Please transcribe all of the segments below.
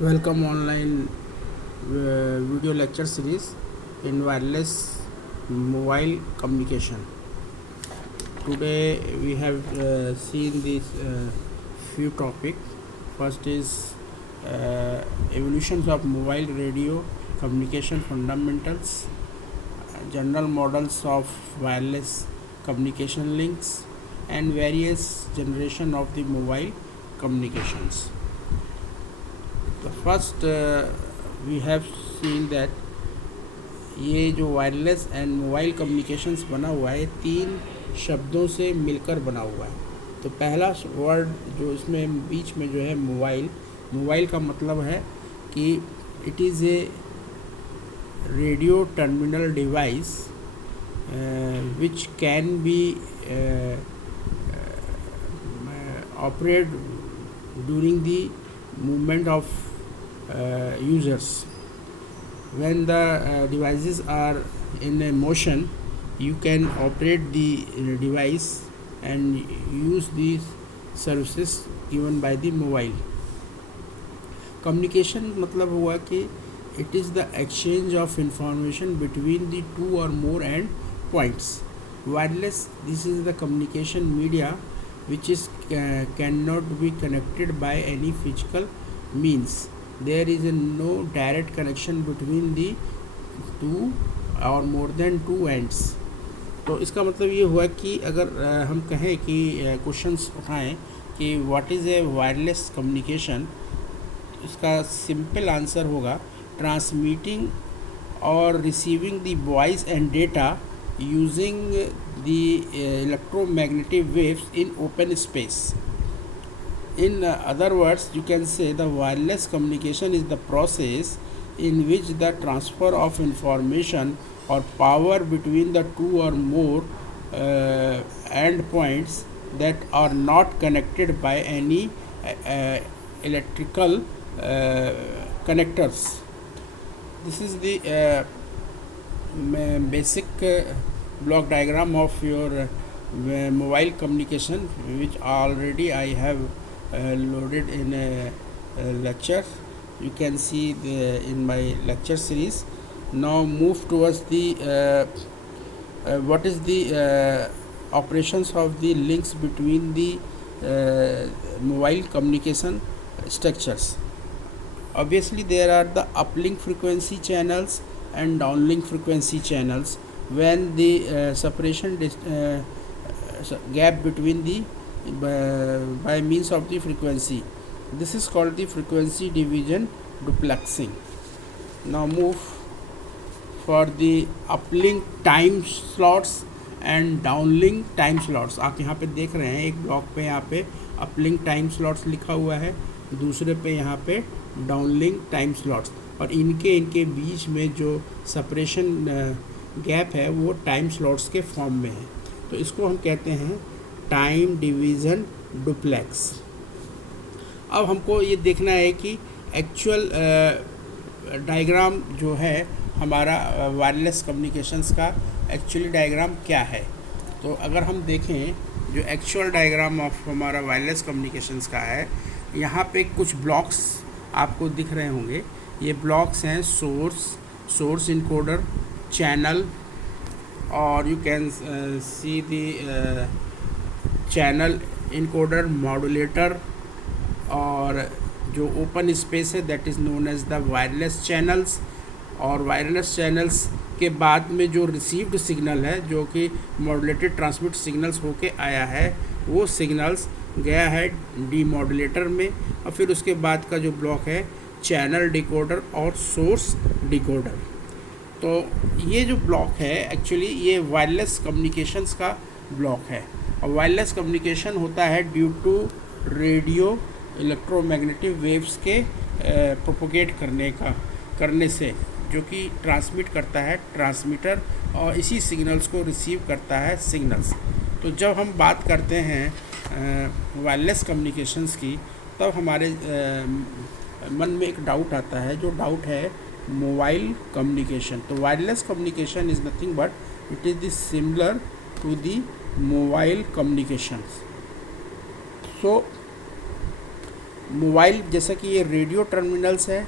Welcome online video lecture series in wireless mobile communication. Today we have seen these few topics. First is evolutions of mobile radio communication fundamentals, general models of wireless communication links, and various generation of the mobile communications. The first we have seen that ये जो wireless and mobile communications बना हुआ है तीन शब्दों से मिलकर बना हुआ है. तो पहला वर्ड जो इसमें बीच में जो है मोबाइल, मोबाइल का मतलब है कि it is A radio terminal device which can B operate during the movement of users. When the devices are in a motion, you can operate the device and use these services given by the mobile. Communication मतलब हुआ कि it is the exchange of information between the two or more end points. Wireless, this is the communication media which is cannot be connected by any physical means. There is no direct connection between the two or more than two ends. तो इसका मतलब ये हुआ कि अगर हम कहें कि क्वेश्चंस उठाएं कि what is a wireless communication, इसका सिंपल आंसर होगा ट्रांसमिटिंग और receiving the voice and data using the electromagnetic waves in open space. In other words, you can say the wireless communication is the process in which the transfer of information or power between the two or more endpoints that are not connected by any electrical connectors. This is the basic block diagram of your mobile communication, which already I have loaded in a lecture. You can see in my lecture series. Now move towards the what is the operations of the links between the mobile communication structures. Obviously there are the uplink frequency channels and downlink frequency channels. When the separation gap between the by means of the frequency, this is called the frequency division duplexing. Now move for the uplink time slots and downlink time slots. आप यहाँ पे देख रहे हैं एक block पे यहाँ पे uplink time slots लिखा हुआ है, दूसरे पे यहाँ पे डाउनलिंक टाइम स्लॉट्स, और इनके बीच में जो सेपरेशन गैप है वो टाइम स्लॉट्स के फॉर्म में है. तो इसको हम कहते हैं टाइम डिवीज़न डुप्लेक्स. अब हमको ये देखना है कि एक्चुअल डायग्राम जो है हमारा वायरलेस कम्युनिकेशंस का एक्चुअली डायग्राम क्या है. तो अगर हम देखें जो एक्चुअल डायग्राम ऑफ हमारा वायरलेस कम्युनिकेशंस का है, यहाँ पे कुछ ब्लॉक्स आपको दिख रहे होंगे. ये ब्लॉक्स हैं सोर्स इनकोडर, चैनल, और you can see the channel encoder, modulator, और जो ओपन स्पेस है that is known as the wireless channels. और वायरलेस चैनल्स के बाद में जो रिसीव्ड सिग्नल है जो कि मॉड्यूलेटेड ट्रांसमिट सिग्नल्स होके आया है, वो सिग्नल्स गया है डीमॉड्यूलेटर में, और फिर उसके बाद का जो ब्लॉक है चैनल डिकोडर और सोर्स डिकोडर. तो ये जो ब्लॉक है एक्चुअली ये वायरलेस कम्युनिकेशंस का ब्लॉक है. और वायरलेस कम्युनिकेशन होता है due to radio electromagnetic waves के प्रोपोगेट करने से, जो कि ट्रांसमिट करता है ट्रांसमीटर और इसी सिग्नल्स को रिसीव करता है सिग्नल्स. तो जब हम बात करते हैं वायरलेस कम्युनिकेशंस की, तब हमारे मन में एक डाउट आता है, जो डाउट है मोबाइल कम्युनिकेशन. तो wireless communication is nothing but it is the similar to the mobile communications. So mobile जैसा कि ये रेडियो टर्मिनल्स है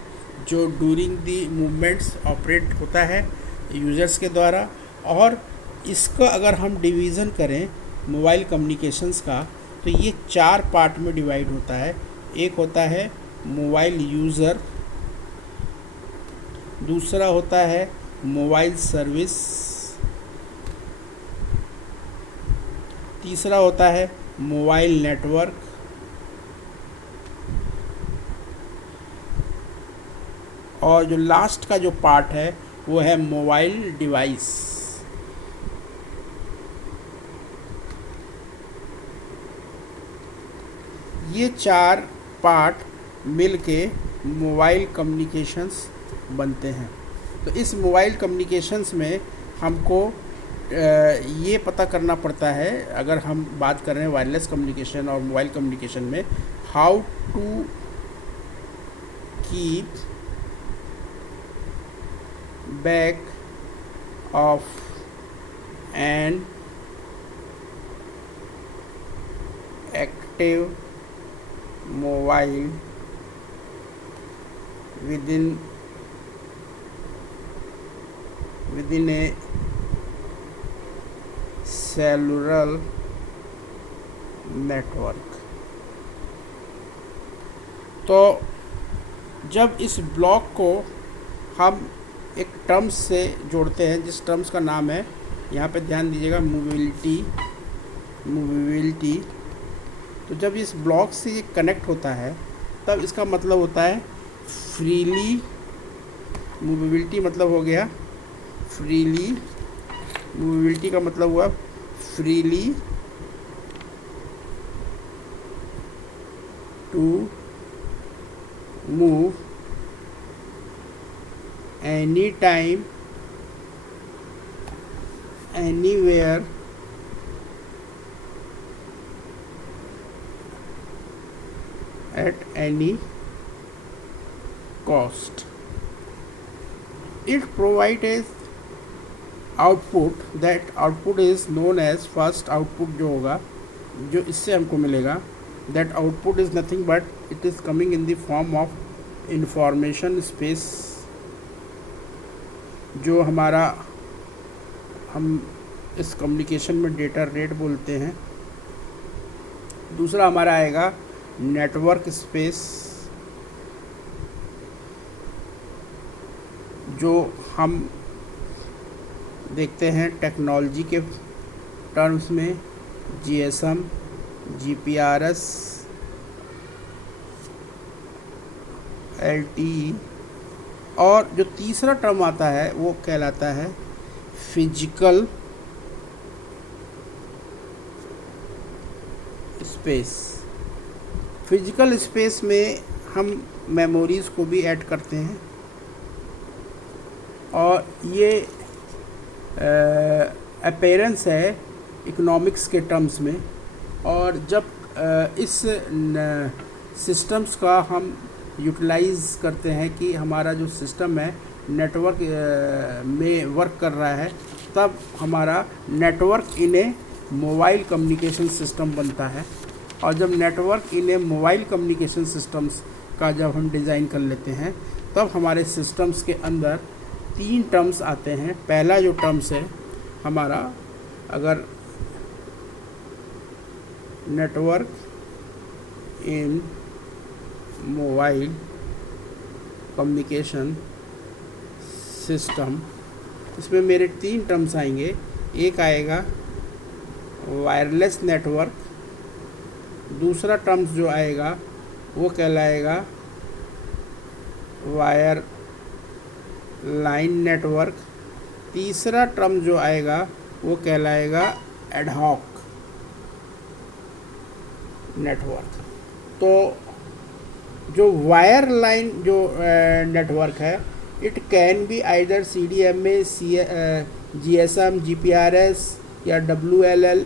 जो ड्यूरिंग दी मूवमेंट्स ऑपरेट होता है यूज़र्स के द्वारा। और इसका अगर हम डिवीज़न करें मोबाइल कम्युनिकेशंस का, तो ये 4 पार्ट में डिवाइड होता है। एक होता है मोबाइल यूज़र, दूसरा होता है मोबाइल सर्विस, तीसरा होता है मोबाइल नेटवर्क, और जो लास्ट का जो पार्ट है वो है मोबाइल डिवाइस। ये 4 पार्ट मिलके मोबाइल कम्युनिकेशंस बनते हैं। तो इस मोबाइल कम्युनिकेशंस में हमको ये पता करना पड़ता है, अगर हम बात कर रहे हैं वायरलेस कम्युनिकेशन और मोबाइल कम्युनिकेशन में, how to keep back of an active mobile within a cellular network। तो जब इस ब्लॉक को हम एक टर्म्स से जोड़ते हैं, जिस टर्म्स का नाम है, यहाँ पे ध्यान दीजिएगा, मूवेबिलिटी। तो जब इस ब्लॉक से ये कनेक्ट होता है तब इसका मतलब होता है फ्रीली, मूवेबिलिटी मतलब हो गया फ्रीली, मूवेबिलिटी का मतलब हुआ freely to move any time anywhere at any cost। It provides output, that output is known as first output जो होगा, जो इससे हमको मिलेगा, that output is nothing but it is coming in the form of information space, जो हमारा हम इस कम्युनिकेशन में डेटा रेट बोलते हैं। दूसरा हमारा आएगा नेटवर्क स्पेस, जो हम देखते हैं टेक्नोलॉजी के टर्म्स में GSM, GPRS, LTE। और जो तीसरा टर्म आता है वो कहलाता है फिजिकल स्पेस। फिजिकल स्पेस में हम मेमोरीज़ को भी ऐड करते हैं, और ये अपीयरेंस है इकोनॉमिक्स के टर्म्स में। और जब इस सिस्टम्स का हम यूटिलाइज़ करते हैं कि हमारा जो सिस्टम है नेटवर्क में वर्क कर रहा है, तब हमारा नेटवर्क इन ए मोबाइल कम्युनिकेशन सिस्टम बनता है। और जब नेटवर्क इन ए मोबाइल कम्युनिकेशन सिस्टम्स का जब हम डिज़ाइन कर लेते हैं, तब हमारे सिस्टम्स के अंदर 3 टर्म्स आते हैं। पहला जो टर्म्स है हमारा, अगर नेटवर्क इन मोबाइल कम्युनिकेशन सिस्टम, इसमें मेरे 3 टर्म्स आएंगे। एक आएगा वायरलेस नेटवर्क, दूसरा टर्म्स जो आएगा वो कहलाएगा वायर लाइन नेटवर्क, तीसरा टर्म जो आएगा वो कहलाएगा एडहॉक नेटवर्क। तो जो वायर लाइन जो नेटवर्क है, it can be either CDMA, GSM, GPRS या WLL।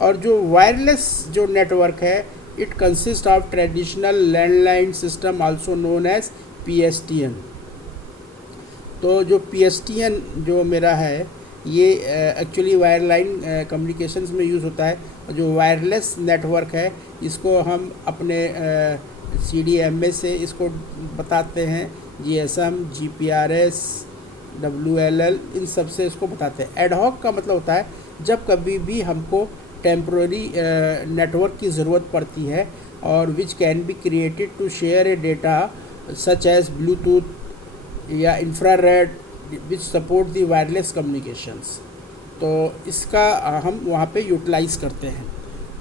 और जो वायरलेस जो नेटवर्क है, it consist of traditional landline system also known as PSTN। तो जो PSTN जो मेरा है ये एक्चुअली वायरलाइन कम्युनिकेशंस में यूज़ होता है। और जो वायरलेस नेटवर्क है इसको हम अपने CDMA से इसको बताते हैं, GSM, GPRS, WLL, इन सब से इसको बताते हैं। एडहॉक का मतलब होता है जब कभी भी हमको टेम्प्रोरी नेटवर्क की ज़रूरत पड़ती है और which can be created to share a data such as Bluetooth या infrared which support the wireless communications. तो इसका हम वहाँ पे यूटिलाइज़ करते हैं।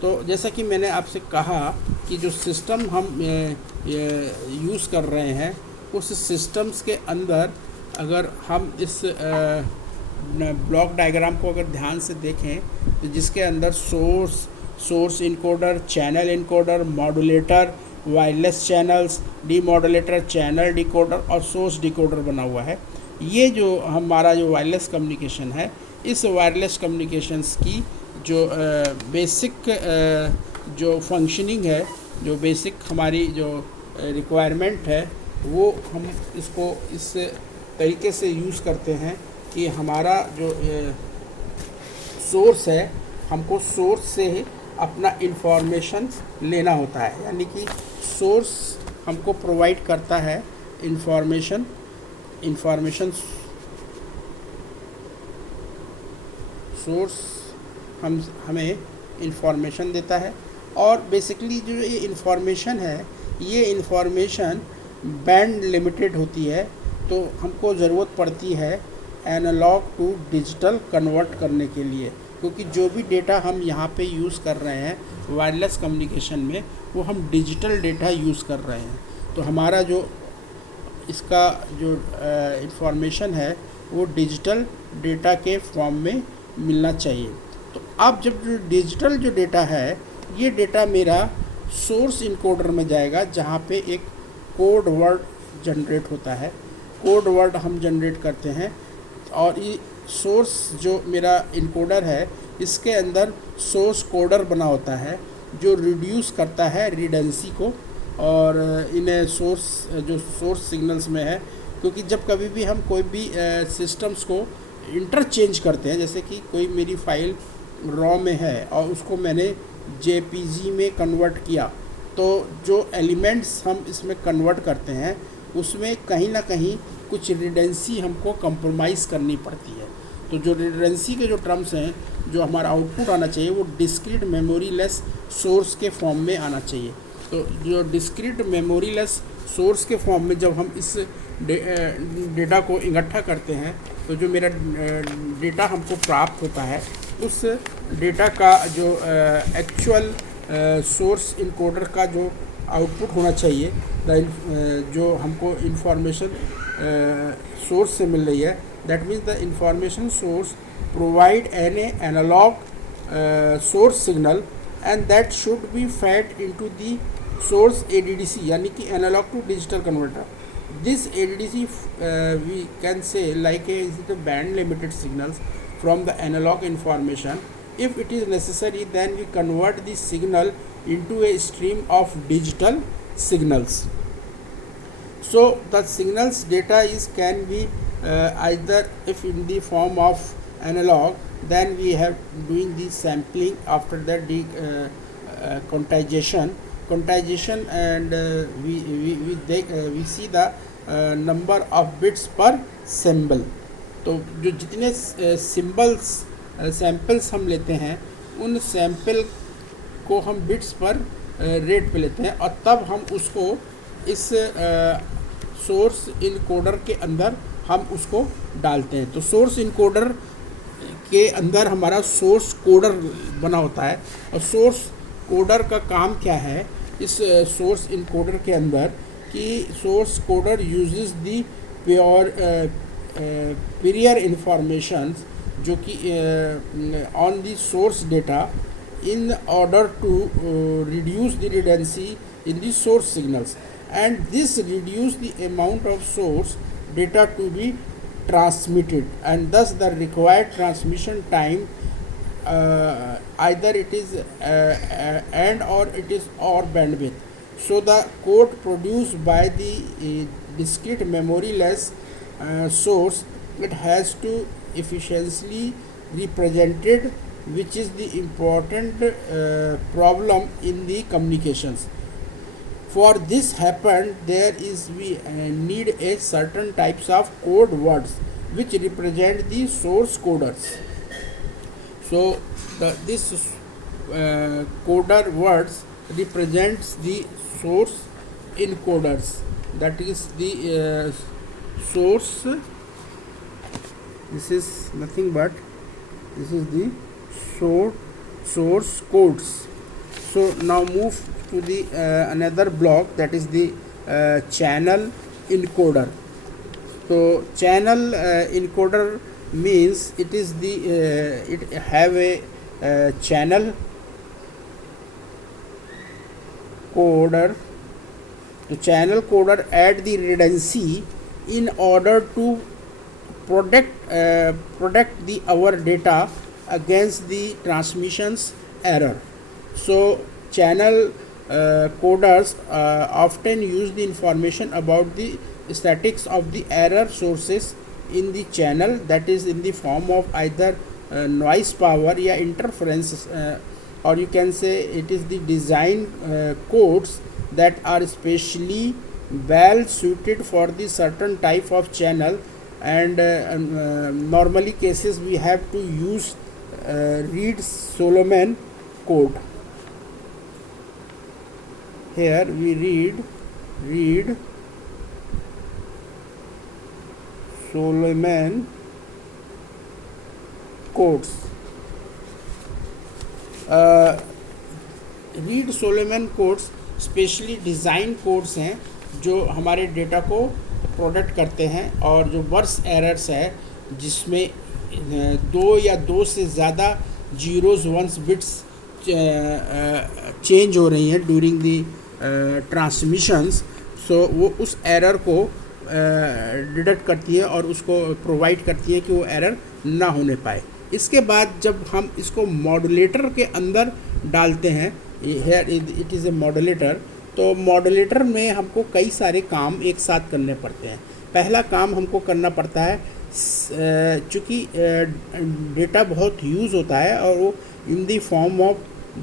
तो जैसा कि मैंने आपसे कहा कि जो सिस्टम हम यूज़ कर रहे हैं उस सिस्टम्स के अंदर अगर हम इस ब्लॉक डायग्राम को अगर ध्यान से देखें तो जिसके अंदर source encoder, channel encoder, modulator, wireless channels, demodulator, channel decoder और सोर्स डिकोडर बना हुआ है। ये जो हमारा जो वायरलेस कम्युनिकेशन है, इस वायरलेस कम्युनिकेशंस की जो बेसिक जो फंक्शनिंग है, जो बेसिक हमारी जो रिक्वायरमेंट है, वो हम इसको इस तरीके से यूज़ करते हैं कि हमारा जो सोर्स है, हमको सोर्स से ही अपना इंफॉर्मेशन लेना होता है। यानी कि सोर्स हमको प्रोवाइड करता है इंफॉर्मेशन सोर्स हमें इंफॉर्मेशन देता है। और बेसिकली जो ये इंफॉर्मेशन है, ये इंफॉर्मेशन बैंड लिमिटेड होती है, तो हमको ज़रूरत पड़ती है एनालॉग टू डिजिटल कन्वर्ट करने के लिए, क्योंकि जो भी डेटा हम यहाँ पे यूज़ कर रहे हैं वायरलेस कम्युनिकेशन में, वो हम डिजिटल डेटा यूज़ कर रहे हैं। तो हमारा जो इसका जो इंफॉर्मेशन है वो डिजिटल डेटा के फॉर्म में मिलना चाहिए। तो अब जब जो डिजिटल जो डेटा है, ये डेटा मेरा सोर्स इनकोडर में जाएगा, जहाँ पे एक कोड वर्ड जनरेट होता है। कोड वर्ड हम जनरेट करते हैं और ये सोर्स जो मेरा इनकोडर है, इसके अंदर सोर्स कोडर बना होता है जो रिड्यूस करता है रिडेंसी को और इन सोर्स सिग्नल्स में है। क्योंकि जब कभी भी हम कोई भी सिस्टम्स को इंटरचेंज करते हैं, जैसे कि कोई मेरी फाइल रॉ में है और उसको मैंने JPG में कन्वर्ट किया, तो जो एलिमेंट्स हम इसमें कन्वर्ट करते हैं उसमें कहीं ना कहीं कुछ रिडेंसी हमको कंप्रोमाइज़ करनी पड़ती है। तो जो रिडेंसी के जो टर्म्स हैं, जो हमारा आउटपुट आना चाहिए, वो डिस्क्रीट मेमोरी लेस सोर्स के फॉर्म में आना चाहिए। तो जो डिस्क्रीट मेमोरी लेस सोर्स के फॉर्म में जब हम इस डेटा को इकट्ठा करते हैं, तो जो मेरा डेटा हमको प्राप्त होता है, उस डेटा का जो एक्चुअल सोर्स इनकोडर का जो आउटपुट होना चाहिए, जो हमको इंफॉर्मेशन सोर्स से मिल रही है, that means the information source provide an analog source signal and that should be fed into the source ADDC, यानी कि analog to digital converter. This ADDC we can say like is the band limited signals from the analog information. If it is necessary, then we convert the signal into a stream of digital signals. So the signals data can be either, if in the form of analog, then we have doing the sampling, after that the quantization, and we see the number of bits per symbol. तो जो जितने samples हम लेते हैं, उन sample को हम bits पर रेट पे लेते हैं और तब हम उसको इस सोर्स इनकोडर के अंदर हम उसको डालते हैं। तो सोर्स इनकोडर के अंदर हमारा सोर्स कोडर बना होता है। और सोर्स कोडर का काम क्या है इस सोर्स इनकोडर के अंदर, कि सोर्स कोडर यूजेस दी प्रियर इंफॉर्मेशन जो कि on the source data in order to reduce the redundancy in the source signals, and this reduce the amount of source data to be transmitted, and thus the required transmission time either it is and or it is or bandwidth. So the code produced by the discrete memoryless source, it has to efficiently represented, which is the important problem in the communications. For this happen, there is we need a certain types of code words which represent the source coders. So this coder words represents the source encoders. That is the source. This is nothing but this is the source codes. So now move to the another block, that is the channel encoder. So channel encoder means it is the it have a channel coder. The channel coder add the redundancy in order to protect the our data against the transmissions error. So channel coders often use the information about the statics of the error sources in the channel, that is in the form of either noise power or interference, or you can say it is the design codes that are specially well suited for the certain type of channel. And normally cases we have to use Reed-Solomon code. Here we Reed-Solomon codes. Reed-Solomon codes specially design codes हैं जो हमारे data को product करते हैं, और जो verse errors है जिसमें दो या दो से ज़्यादा जीरोस वंस बिट्स चेंज हो रही हैं ड्यूरिंग दी ट्रांसमिशंस. सो वो उस एरर को डिटेक्ट करती है और उसको प्रोवाइड करती है कि वो एरर ना होने पाए. इसके बाद जब हम इसको मॉड्यूलेटर के अंदर डालते हैं, here it is a modulator, तो मॉड्यूलेटर में हमको कई सारे काम एक साथ करने पड़ते हैं. पहला काम हमको करना पड़ता है, चूँकि डेटा बहुत यूज़ होता है और वो in the form of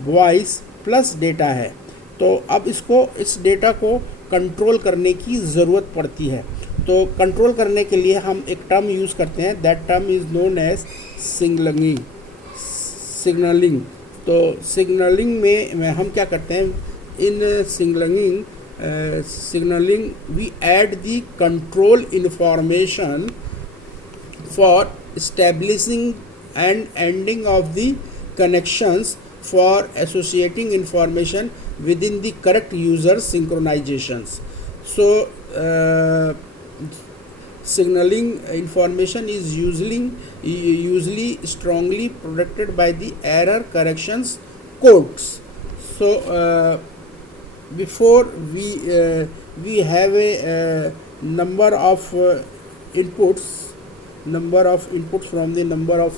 voice plus data है, तो अब इस डेटा को कंट्रोल करने की ज़रूरत पड़ती है. तो कंट्रोल करने के लिए हम एक टर्म यूज़ करते हैं, that term is known as signaling. तो सिग्नलिंग में हम क्या करते हैं, in signaling we add the control information for establishing and ending of the connections for associating information within the correct user synchronizations. So signaling information is usually strongly protected by the error corrections codes. So before we have a number of inputs from the number of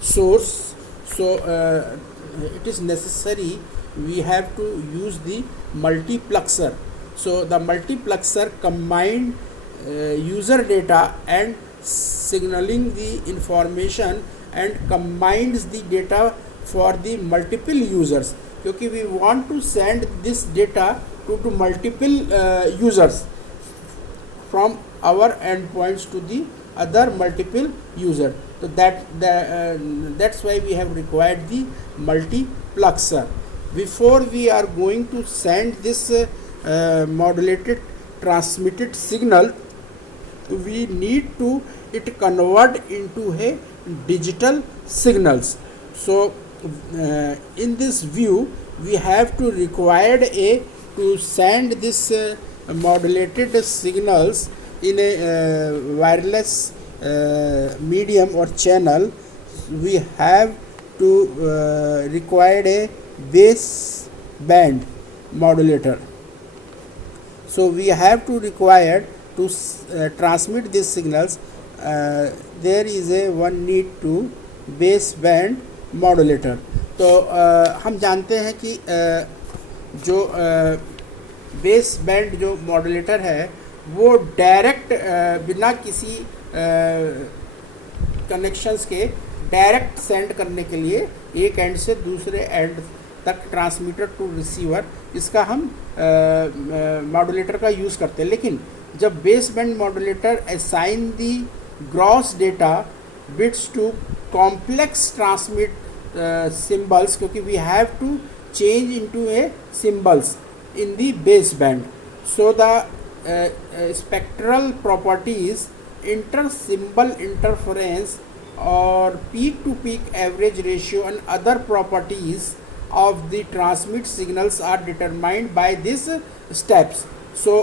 source. So it is necessary we have to use the multiplexer. So the multiplexer combined user data and signaling the information and combines the data for the multiple users, क्योंकि we want to send this data to multiple users from our endpoints to the other multiple user. So that's why we have required the multiplexer. Before we are going to send this modulated transmitted signal, we need to it convert into a digital signals. So in this view we have to required to send this modulated signals in a wireless medium or channel. We have to require a base band modulator. So we have to require to transmit these signals. There is a one need to base band modulator. तो हम जानते हैं कि जो base band जो modulator है वो direct बिना किसी कनेक्शंस के डायरेक्ट सेंड करने के लिए एक एंड से दूसरे एंड तक ट्रांसमीटर टू रिसीवर, इसका हम मॉड्यूलेटर का यूज़ करते हैं। लेकिन जब baseband modulator assign the gross data bits to complex transmit symbols, क्योंकि we have to change into a symbols in the baseband, so the spectral properties, inter-symbol interference or peak-to-peak average ratio and other properties of the transmit signals are determined by these steps. So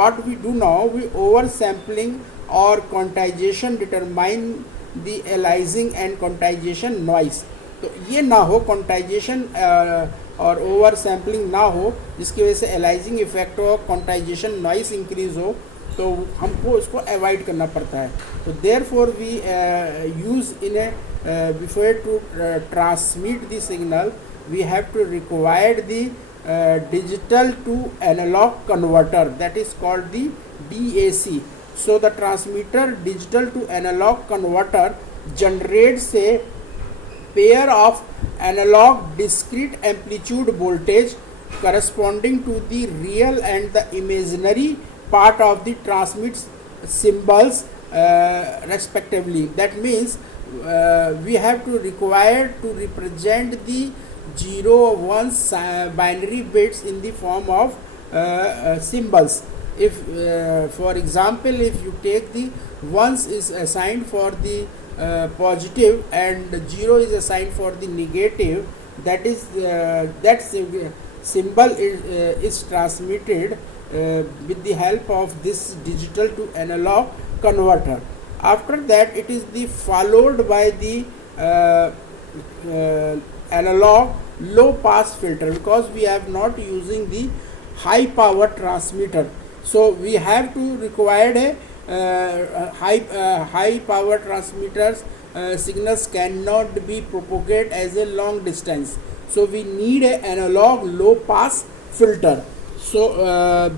what we do now, we oversampling or quantization determine the aliasing and quantization noise. तो ये ना हो quantization और over sampling ना हो, जिसकी वजह से एलाइजिंग इफेक्ट हो, क्वांटाइजेशन नॉइस इंक्रीज हो, तो हमको उसको अवॉइड करना पड़ता है। तो therefore we use in a before to transmit the signal we have to required the digital to analog converter, that is called the DAC. So the transmitter digital to analog converter generates a pair of analog discrete amplitude voltage corresponding to the real and the imaginary part of the transmit symbols respectively. That means we have to require to represent the 0 1 binary bits in the form of symbols. If for example, if you take the ones is assigned for the positive and 0 is assigned for the negative, that is that symbol is transmitted with the help of this digital to analog converter. After that, it is the followed by the analog low pass filter, because we have not using the high power transmitter, so we have to required a high power transmitters signals cannot be propagated as a long distance, so we need a analog low pass filter. So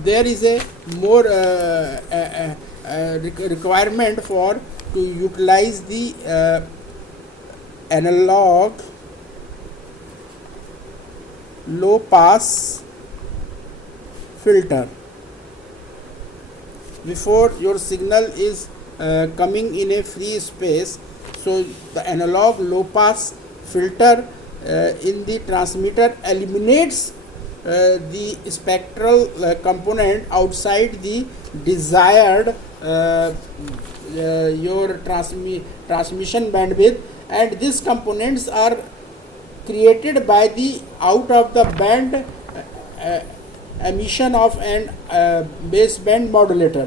there is a more requirement for to utilize the analog low pass filter. Before your signal is coming in a free space, so the analog low pass filter in the transmitter eliminates the spectral component outside the desired your transmission bandwidth, and these components are created by the out of the band emission of an baseband modulator.